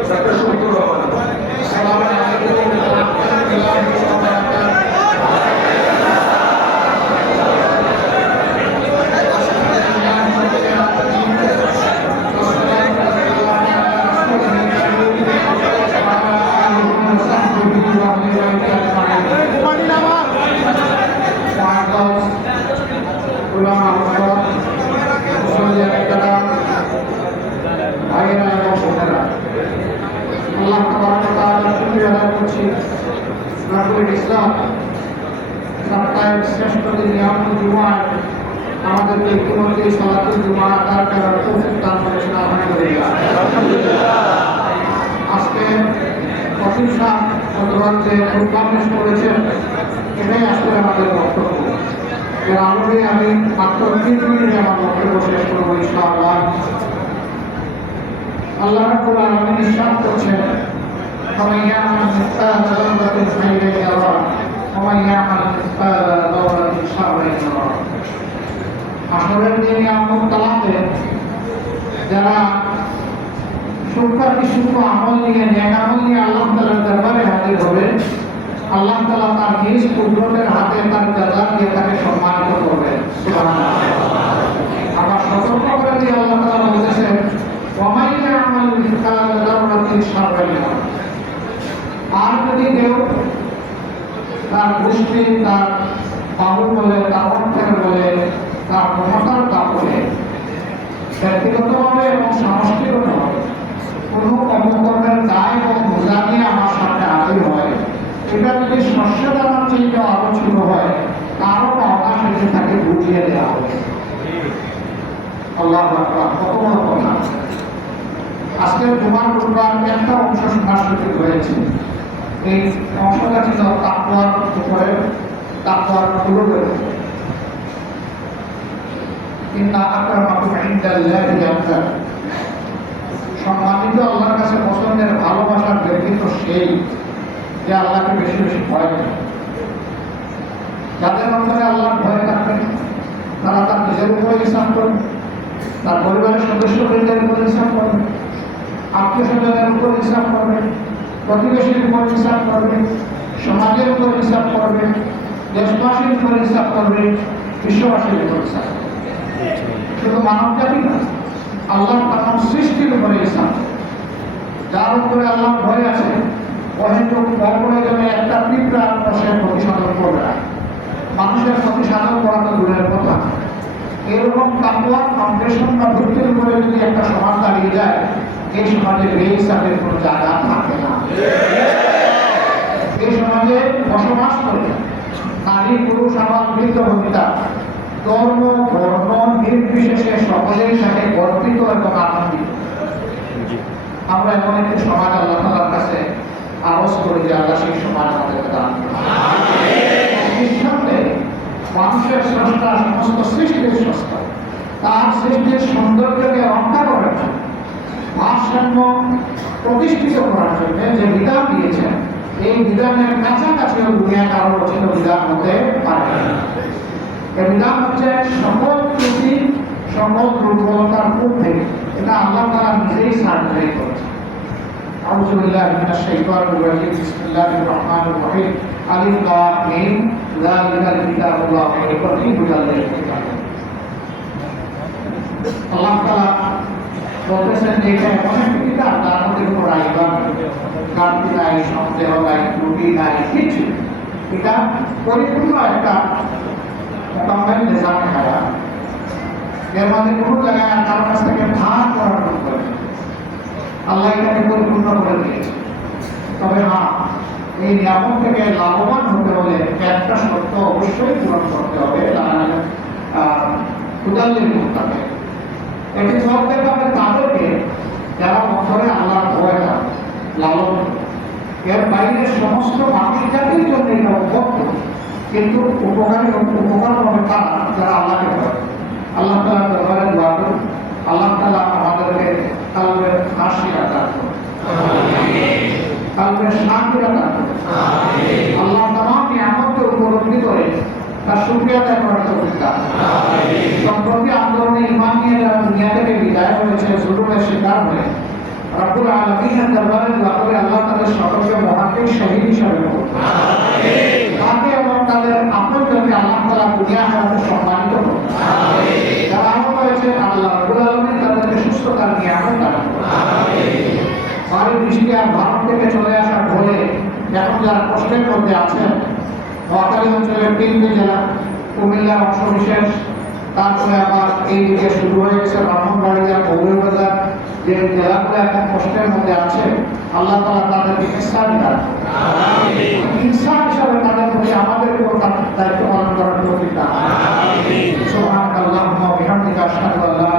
Doctor আমাদেরকে ইতিমধ্যে সালাতুল জুমা আদায় করার তৌফিক দান করেছেন আজকে অসীম শাহ করেছেন, এটাই আসলে আমাদের বক্তব্য। এর আলোকে আমি মাত্র তিন মিনিটে আমার বক্তব্য শেষ করব ইনশাআল্লাহ। আল্লাহ রাব্বুল আলামিন ইরশাদ করছেন فمن يعمل مثقال ذرة خيرا يره ومن يعمل مثقال ذرة شرا يره আসরের দিন আমল তালাতে যারা সুখী সুখ আমল নিয়ে ন্যাক আমল নিয়ে আল্লাহ তালার দরবারে হাজির হবে আল্লাহ তালা তার নিজ কুদরতের হাতে তার জাজা দিয়ে তাকে সম্মানিত করবে আবার সতর্ক তার গোষ্ঠী তার বাবু বলে, তার অর্থের বলে, তার ক্ষমতার কাপড়ে ব্যক্তিগতভাবে এবং সমষ্টিগতভাবে কোনো অপকর্মের দায় এবং বোঝা নিয়ে আমার সামনে হাজির হয়। এটা যদি শস্য দানার আরও ছিল হয়, তারও পাওনা সেটি তাকে বুঝিয়ে দেওয়া হবে। আল্লাহ কত বড় কথা। আজকের জুমার প্রোগ্রাম একটা অংশ সুযোগ হয়েছে। এই অংশটা ছিল তাকুয়ার উপরে ইন্না আকরামাকুম ইনদাল্লাহি আতকাকুম সম্মানিত আল্লাহর কাছে পছন্দের ভালোবাসার ব্যক্তিত্ব সেই যে আল্লাহকে বেশি বেশি ভয় করে যাদের অন্তরে আল্লাহর ভয় থাকবে তারা তার নিজের উপরে হিসাব করবে তার পরিবারের সদস্য বৃন্দের উপর হিসাব করবে আত্মীয় স্বজনের উপর হিসাব করবে প্রতিবেশীর উপর হিসাব করবে, সমাজের উপর হিসাব করবে, দেশবাসীর উপর হিসাব করবে, বিশ্ববাসীর উপর হিসাব শুধু মানব জাতি না আল্লাহ তামাম সৃষ্টির উপরে ইসলাম যার উপরে আল্লাহ ভয় আছে অপ্রয়োজনে একটা পিঁপড়ার বসে ক্ষতি সাধন করবে না। মানুষের ক্ষতি সাধন করা তো দূরের কথা। এরকম কাপড়, ফাউন্ডেশন বা ভিত্তির উপরে যদি একটা সমাজ দাঁড়িয়ে যায় এই সমাজে কোনো জায়গা থাকে না। এই সমাজে বসবাস করে নারী, পুরুষ আবার বৃদ্ধ ভূমিকা ধর্ম নির্বিশেষে সকলের সাথে গর্বিত এবং আনন্দিত। আমরা এমন একটি সমাজ আল্লাহ তালার কাছে আওয়াজ করি যে আল্লাহ সেই সমাজ আমাদেরকে দান মানুষের সমস্ত সৃষ্টির স্রষ্টা, তার সৃষ্টির সৌন্দর্যকে রক্ষা করার জন্য ভারসাম্য প্রতিষ্ঠিত করার জন্য যে বিধান দিয়েছেন এই বিধানের কাছাকাছিও দুনিয়া কারো রচিত বিধান হতে পারে না এর বিধান হচ্ছে সকল ত্রুটি সকল দুর্বলতার ঊর্ধ্বে এটা আল্লাহ তারা নিজেই সার্টিফাই করেছে أعوذ بالله من الشيطان الرجيم بسم الله الرحمن الرحيم ألف لام ميم ذلك الكتاب لا ريب فيه هدى للمتقين আল্লাহ তাআলা বলতেছেন যে এটা এমন একটি কিতাব তার মধ্যে কোনো রাইবার ঘাটতি নাই, সন্দেহ নাই, ত্রুটি নাই কিছু এটা পরিপূর্ণ একটা মোকাম্মেল নিজামে হায়া এর মধ্যে কোনো জায়গায় কারোর কাছ থেকে ধার করার প্রয়োজন আল্লাহ এটাকে পরিপূর্ণ করে দিয়েছে। তবে হ্যাঁ এই নিয়ামক থেকে লাভবান হতে হলে একটা শর্ত অবশ্যই পূরণ করতে হবে। উদাল্লির মুক্তাকে এটি করতে হবে তাদেরকে যারা অন্তরে আল্লাহর ভয় থাকে লালন এর বাইরে সমস্ত মানুষ জাতির জন্য এটা উপভোগ্য কিন্তু উপকারী উপকার হবে তারা যারা আল্লাহকে ভয়। আল্লাহ তালা দরবারে দোয়া করুন। আল্লাহ তালা আমাদেরকে কালবের হাসি আদান করুন। কালবের শান্তি আদান করুন। আল্লাহ তামাম নিয়ামতকে উপলব্ধি করে তার সুক্রিয়া আদায় করার তৌফিক সম্প্রতি আন্দোলনে ইমান নিয়ে যারা দুনিয়া থেকে বিদায় হয়েছে জুলুমের শিকার হয়ে রব্বুল আলমিনের দরবারে দোয়া করে আল্লাহ তাদের সকলকে মহাকে শহীদ হিসাবে তাকে এবং তাদের আপনজনকে আল্লাহ তালা দুনিয়া হারাতে সম্মানিত করুন। যারা আহত হয়েছে আল্লাহ রব্বুল আলমিন তাদেরকে সুস্থতার দান করুন। বাড়ির আর ভারত থেকে চলে আসার ফলে এখন যারা কষ্টের মধ্যে আছেন নোয়াখালী অঞ্চলের তিনটি জেলা কুমিল্লার অংশবিশেষ তারপরে আবার এইদিকে শুরু হয়ে গেছে ব্রাহ্মণবাড়িয়া গৌরবাজার যে জেলাগুলো এখন কষ্টের মধ্যে আছে আল্লাহ তালা তাদেরকে ইনসান ইনসান হিসাবে তাদের মধ্যে আমাদের উপর দায়িত্ব পালন করার প্রকৃতি سبحانك اللهم وبحمدك اشهد ان لا